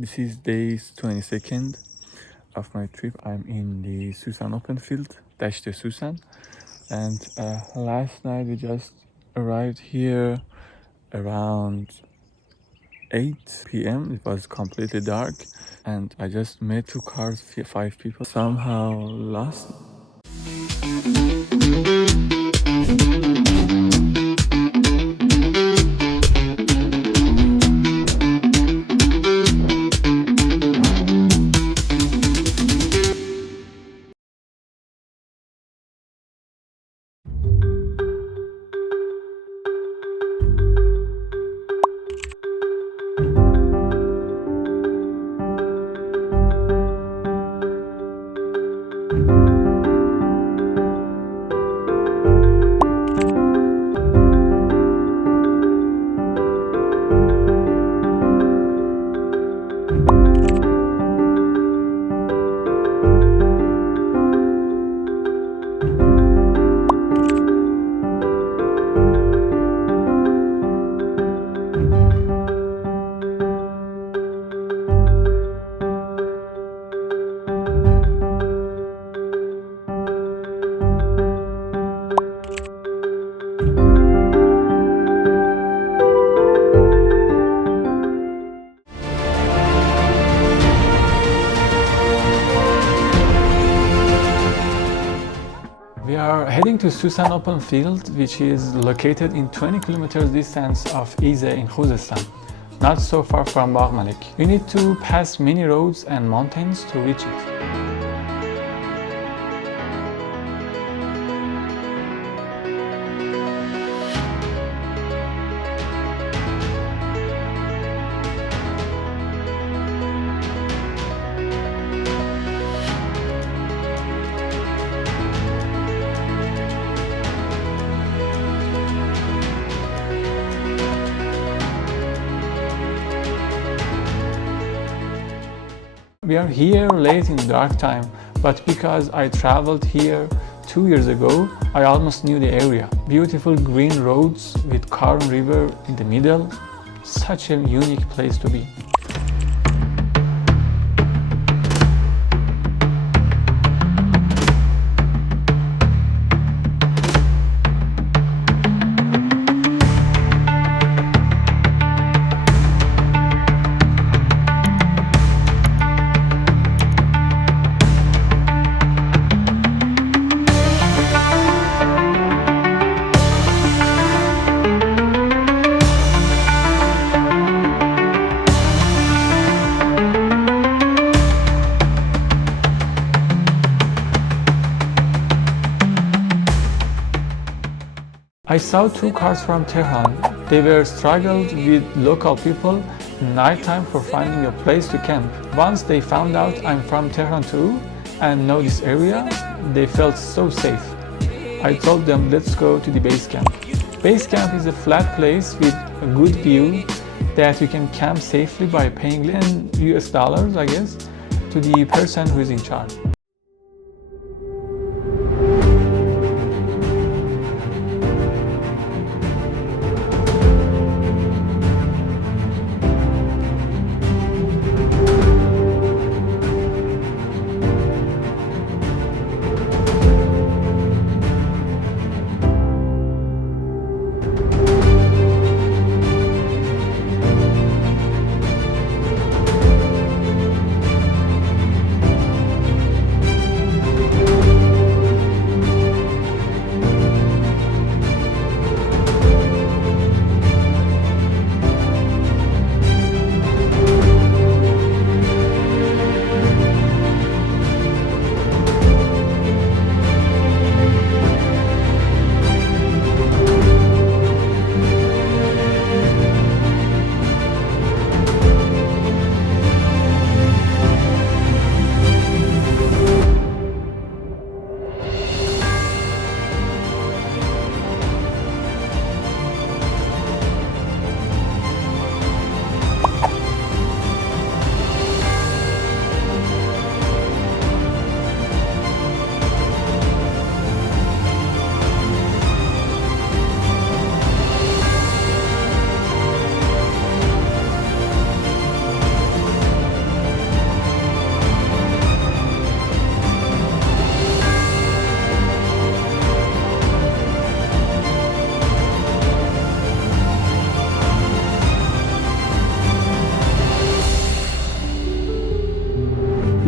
This is day 22nd of my trip. I'm in the Susan open field, Dashte Susan. And last night we just arrived here around 8 p.m. It was completely dark and I just met two cars, five people somehow lost. We are heading to Susan open field, which is located in 20 kilometers distance of Ize in Khuzestan, not so far from Bagh. You need to pass many roads and mountains to reach it. We are here late in dark time, but because I traveled here 2 years ago, I almost knew the area. Beautiful green roads with Karun river in the middle, such a unique place to be. I saw two cars from Tehran. They were struggled with local people in nighttime for finding a place to camp. Once they found out I'm from Tehran too and know this area, they felt so safe. I told them, let's go to the base camp. Base camp is a flat place with a good view that you can camp safely by paying $10, I guess, to the person who is in charge.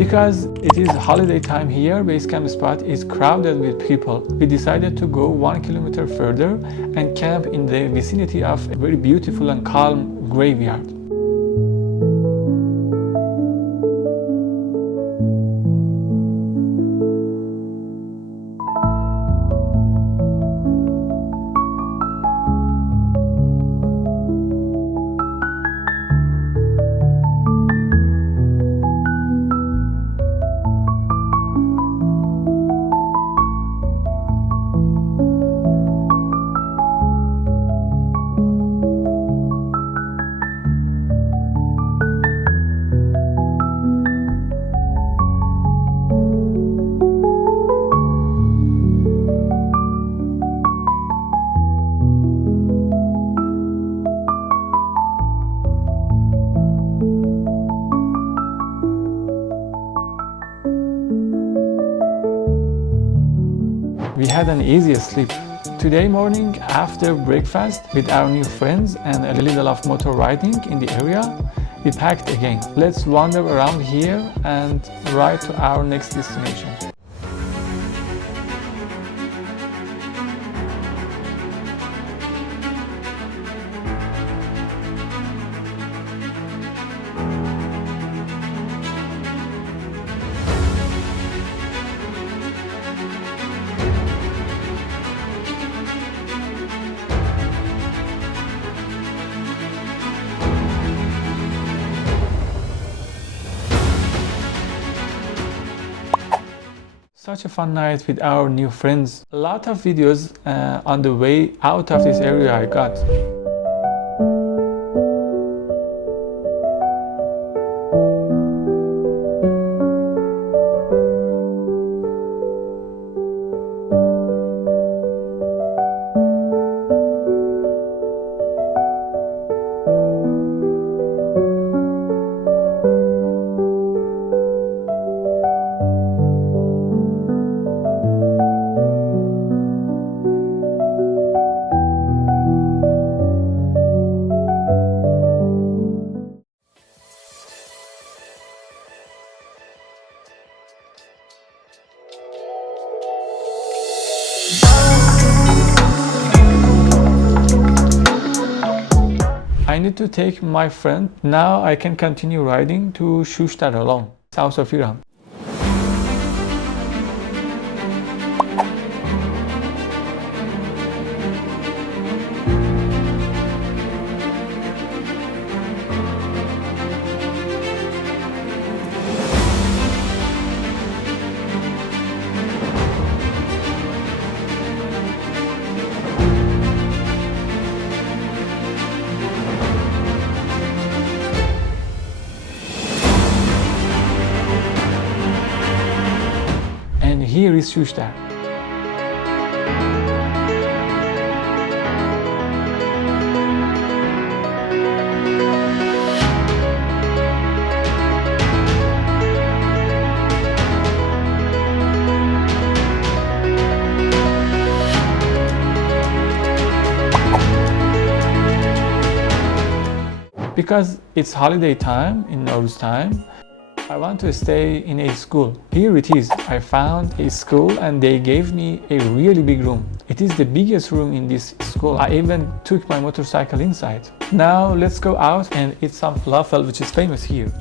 Because it is holiday time here, base camp spot is crowded with people. We decided to go 1 kilometer further and camp in the vicinity of a very beautiful and calm graveyard. We had an easy sleep. Today morning, after breakfast with our new friends and a little of motor riding in the area, we packed again. Let's wander around here and ride to our next destination. Such a fun night with our new friends. A lot of videos on the way out of this area I got. I need to take my friend. Now I can continue riding to Shushtar alone, south of Iran. And here is Shushtar. Because it's holiday time in Nowruz time, I want to stay in a school. Here it is. I found a school and they gave me a really big room. It is the biggest room in this school. I even took my motorcycle inside. Now let's go out and eat some falafel, which is famous here.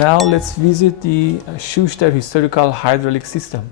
Now let's visit the Shushtar Historical Hydraulic System.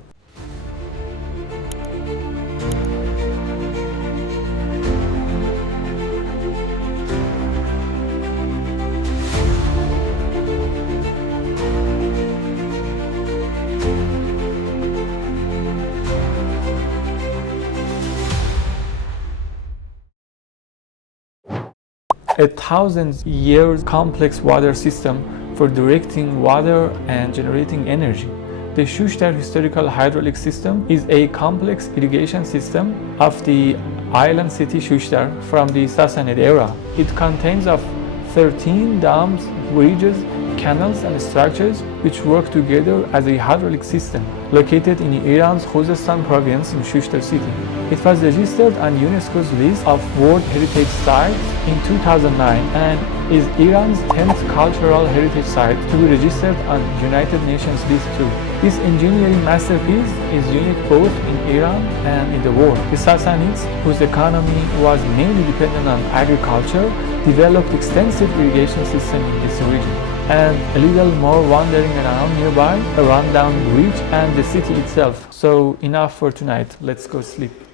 A 1,000-year complex water system for directing water and generating energy. The Shushtar Historical Hydraulic System is a complex irrigation system of the island city Shushtar from the Sassanid era. It contains of 13 dams, bridges, canals and structures which work together as a hydraulic system located in Iran's Khuzestan province in Shushtar city. It was registered on UNESCO's list of World Heritage Sites in 2009 and is Iran's 10th cultural heritage site to be registered on United Nations list too. This engineering masterpiece is unique both in Iran and in the world. The Sassanids, whose economy was mainly dependent on agriculture, developed extensive irrigation system in this region. And a little more wandering around nearby, a rundown bridge and the city itself. So enough for tonight, let's go sleep.